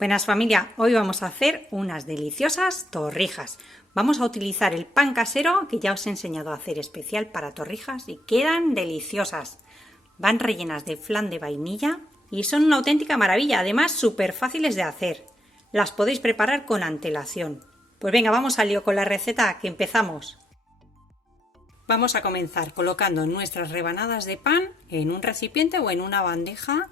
Buenas familia, hoy vamos a hacer unas deliciosas torrijas. Vamos a utilizar el pan casero que ya os he enseñado a hacer especial para torrijas y quedan deliciosas. Van rellenas de flan de vainilla y son una auténtica maravilla, además súper fáciles de hacer. Las podéis preparar con antelación. Pues venga, vamos al lío con la receta, que empezamos. Vamos a comenzar colocando nuestras rebanadas de pan en un recipiente o en una bandeja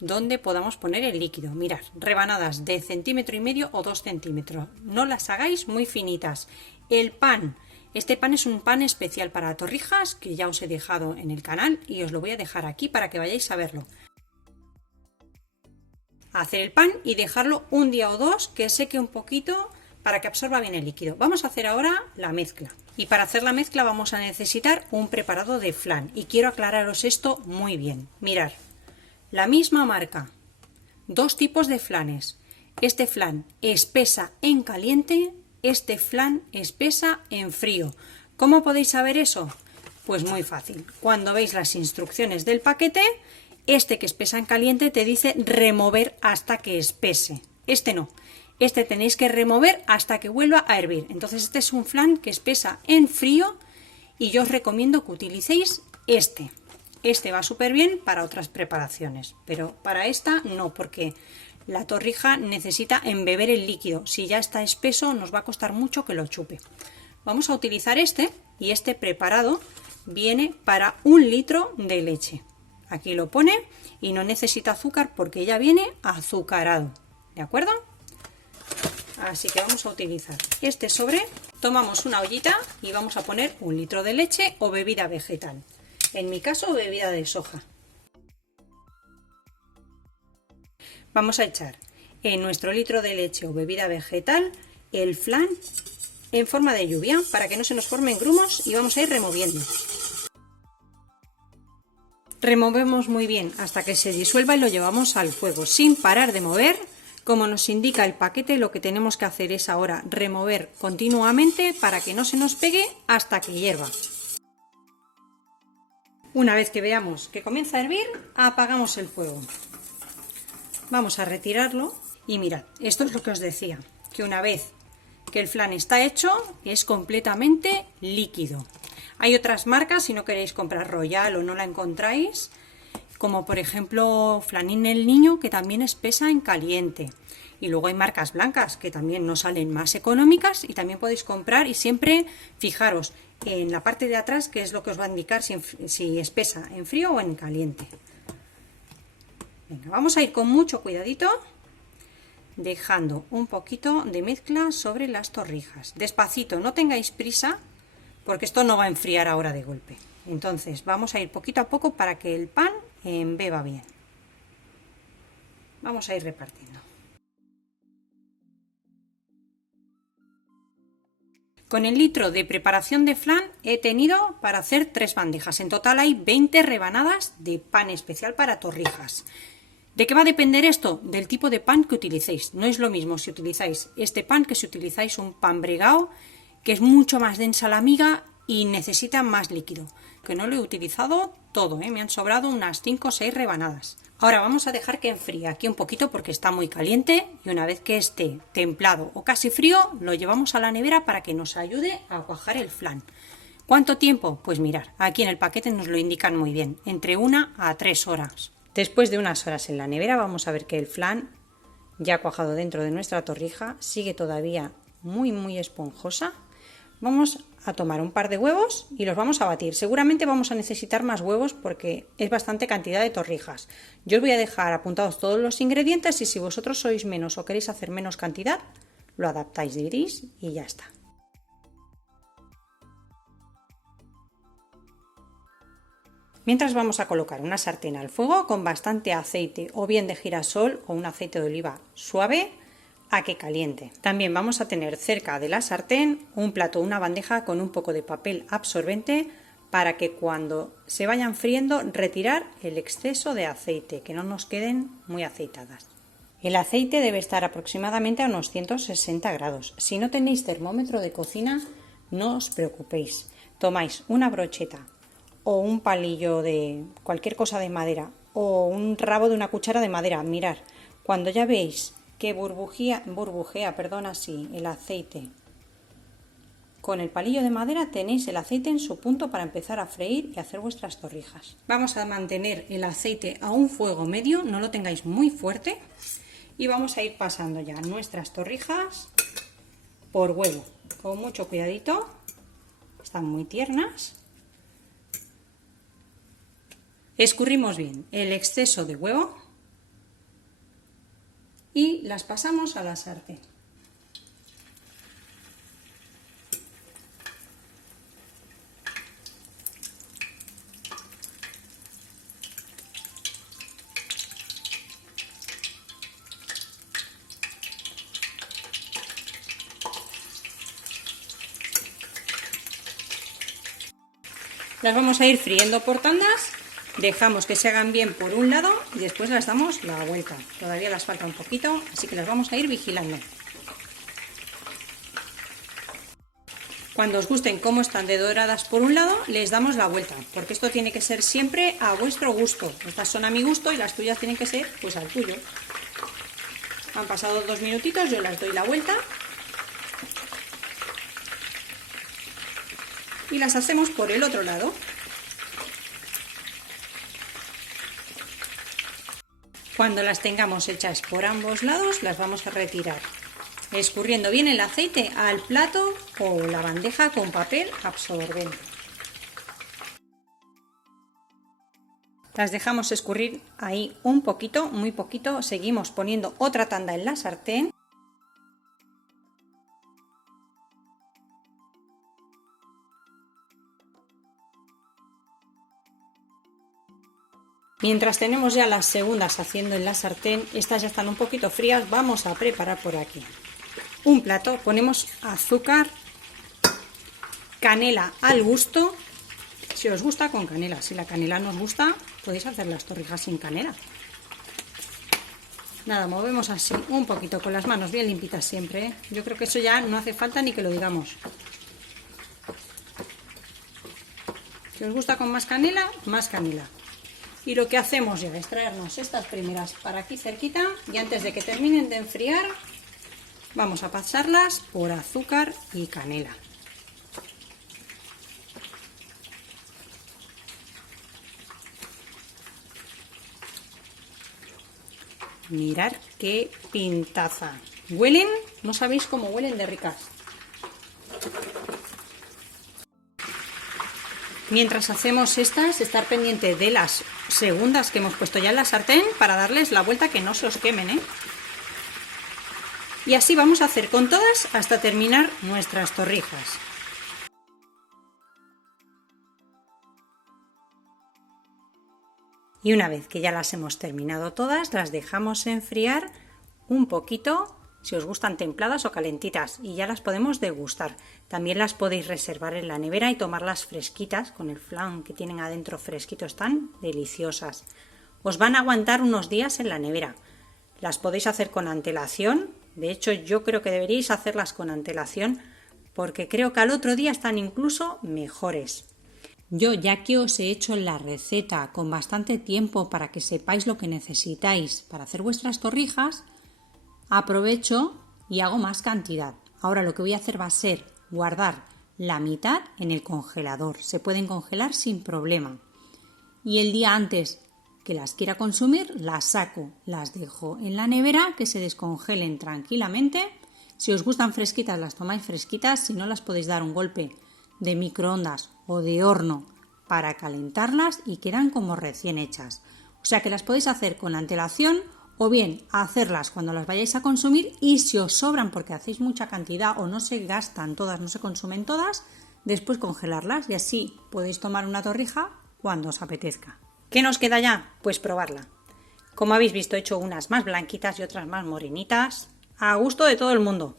donde podamos poner el líquido. Mirad, rebanadas de 1,5 centímetros o 2 centímetros. No las hagáis muy finitas. El pan, este pan es un pan especial para torrijas que ya os he dejado en el canal y os lo voy a dejar aquí para que vayáis a verlo. Hacer el pan y dejarlo un día o dos que seque un poquito para que absorba bien el líquido. Vamos a hacer ahora la mezcla. Y para hacer la mezcla vamos a necesitar un preparado de flan. Y quiero aclararos esto muy bien. Mirad. La misma marca, dos tipos de flanes. Este flan espesa en caliente, este flan espesa en frío. ¿Cómo podéis saber eso? Pues muy fácil. Cuando veis las instrucciones del paquete, este que espesa en caliente te dice remover hasta que espese. Este no. Este tenéis que remover hasta que vuelva a hervir. Entonces este es un flan que espesa en frío y yo os recomiendo que utilicéis este. Este va súper bien para otras preparaciones, pero para esta no, porque la torrija necesita embeber el líquido. Si ya está espeso, nos va a costar mucho que lo chupe. Vamos a utilizar este, y este preparado viene para 1 litro de leche. Aquí lo pone y no necesita azúcar porque ya viene azucarado, ¿de acuerdo? Así que vamos a utilizar este sobre. Tomamos una ollita y vamos a poner 1 litro de leche o bebida vegetal. En mi caso, bebida de soja. Vamos a echar en nuestro litro de leche o bebida vegetal el flan en forma de lluvia para que no se nos formen grumos y vamos a ir removiendo. Removemos muy bien hasta que se disuelva y lo llevamos al fuego sin parar de mover. Como nos indica el paquete, lo que tenemos que hacer es ahora remover continuamente para que no se nos pegue hasta que hierva. Una vez que veamos que comienza a hervir, apagamos el fuego. Vamos a retirarlo y mirad, esto es lo que os decía, que una vez que el flan está hecho, es completamente líquido. Hay otras marcas, si no queréis comprar Royal o no la encontráis, como por ejemplo Flanín el Niño, que también espesa en caliente. Y luego hay marcas blancas que también nos salen más económicas y también podéis comprar, y siempre fijaros en la parte de atrás, que es lo que os va a indicar si espesa en frío o en caliente. Venga, vamos a ir con mucho cuidadito dejando un poquito de mezcla sobre las torrijas. Despacito, no tengáis prisa porque esto no va a enfriar ahora de golpe. Entonces vamos a ir poquito a poco para que el pan embeba bien. Vamos a ir repartiendo. Con el litro de preparación de flan he tenido para hacer 3 bandejas. En total hay 20 rebanadas de pan especial para torrijas. ¿De qué va a depender esto? Del tipo de pan que utilicéis. No es lo mismo si utilizáis este pan que si utilizáis un pan bregao, que es mucho más densa la miga y necesita más líquido. Que no lo he utilizado todo, me han sobrado unas 5 o 6 rebanadas. Ahora vamos a dejar que enfríe aquí un poquito porque está muy caliente, y una vez que esté templado o casi frío lo llevamos a la nevera para que nos ayude a cuajar el flan. ¿Cuánto tiempo? Pues mirad, aquí en el paquete nos lo indican muy bien, entre 1 a 3 horas. Después de unas horas en la nevera vamos a ver que el flan ya ha cuajado dentro de nuestra torrija, sigue todavía muy esponjosa. Vamos a tomar un par de huevos y los vamos a batir. Seguramente vamos a necesitar más huevos porque es bastante cantidad de torrijas. Yo os voy a dejar apuntados todos los ingredientes y si vosotros sois menos o queréis hacer menos cantidad, lo adaptáis, diréis, y ya está. Mientras vamos a colocar una sartén al fuego con bastante aceite o bien de girasol o un aceite de oliva suave a que caliente. También vamos a tener cerca de la sartén un plato o una bandeja con un poco de papel absorbente para que cuando se vayan friendo retirar el exceso de aceite, que no nos queden muy aceitadas. El aceite debe estar aproximadamente a unos 160 grados. Si no tenéis termómetro de cocina, no os preocupéis. Tomáis una brocheta o un palillo de cualquier cosa de madera o un rabo de una cuchara de madera. Mirad, cuando ya veis que burbujea, perdón, así el aceite. Con el palillo de madera tenéis el aceite en su punto para empezar a freír y hacer vuestras torrijas. Vamos a mantener el aceite a un fuego medio, no lo tengáis muy fuerte, y vamos a ir pasando ya nuestras torrijas por huevo, con mucho cuidadito, están muy tiernas. Escurrimos bien el exceso de huevo y las pasamos a la sartén. Las vamos a ir friendo por tandas, dejamos que se hagan bien por un lado y después las damos la vuelta. Todavía las falta un poquito, así que las vamos a ir vigilando. Cuando os gusten cómo están de doradas por un lado, les damos la vuelta, porque esto tiene que ser siempre a vuestro gusto. Estas son a mi gusto y las tuyas tienen que ser pues al tuyo. Han pasado 2 minutitos, yo las doy la vuelta. Y las hacemos por el otro lado. Cuando las tengamos hechas por ambos lados, las vamos a retirar, escurriendo bien el aceite al plato o la bandeja con papel absorbente. Las dejamos escurrir ahí un poquito, muy poquito, seguimos poniendo otra tanda en la sartén. Mientras tenemos ya las segundas haciendo en la sartén, estas ya están un poquito frías, vamos a preparar por aquí un plato. Ponemos azúcar, canela al gusto, si os gusta con canela. Si la canela no os gusta, podéis hacer las torrijas sin canela. Nada, movemos así un poquito con las manos bien limpitas siempre, ¿eh? Yo creo que eso ya no hace falta ni que lo digamos. Si os gusta con más canela, más canela. Y lo que hacemos ya es traernos estas primeras para aquí cerquita y antes de que terminen de enfriar vamos a pasarlas por azúcar y canela. Mirad qué pintaza. ¿Huelen? No sabéis cómo huelen de ricas. Mientras hacemos estas, estar pendiente de las segundas que hemos puesto ya en la sartén para darles la vuelta que no se os quemen, ¿eh? Y así vamos a hacer con todas hasta terminar nuestras torrijas. Y una vez que ya las hemos terminado todas, las dejamos enfriar un poquito, si os gustan templadas o calentitas, y ya las podemos degustar. También las podéis reservar en la nevera y tomarlas fresquitas, con el flan que tienen adentro fresquito, están deliciosas. Os van a aguantar unos días en la nevera. Las podéis hacer con antelación, de hecho yo creo que deberíais hacerlas con antelación, porque creo que al otro día están incluso mejores. Yo, ya que os he hecho la receta con bastante tiempo para que sepáis lo que necesitáis para hacer vuestras torrijas, aprovecho y hago más cantidad. Ahora lo que voy a hacer va a ser guardar la mitad en el congelador. Se pueden congelar sin problema. Y el día antes que las quiera consumir, las saco, las dejo en la nevera que se descongelen tranquilamente. Si os gustan fresquitas, las tomáis fresquitas. Si no, las podéis dar un golpe de microondas o de horno para calentarlas y quedan como recién hechas. O sea que las podéis hacer con antelación o bien hacerlas cuando las vayáis a consumir, y si os sobran porque hacéis mucha cantidad o no se gastan todas, no se consumen todas, después congelarlas y así podéis tomar una torrija cuando os apetezca. ¿Qué nos queda ya? Pues probarla. Como habéis visto, he hecho unas más blanquitas y otras más morenitas, a gusto de todo el mundo.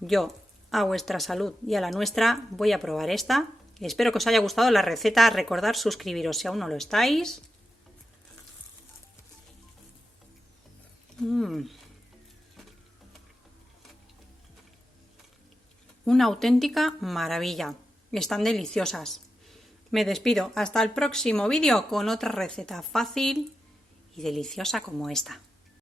Yo, a vuestra salud y a la nuestra, voy a probar esta. Espero que os haya gustado la receta. Recordad suscribiros si aún no lo estáis. Una auténtica maravilla. Están deliciosas. Me despido. Hasta el próximo vídeo con otra receta fácil y deliciosa como esta.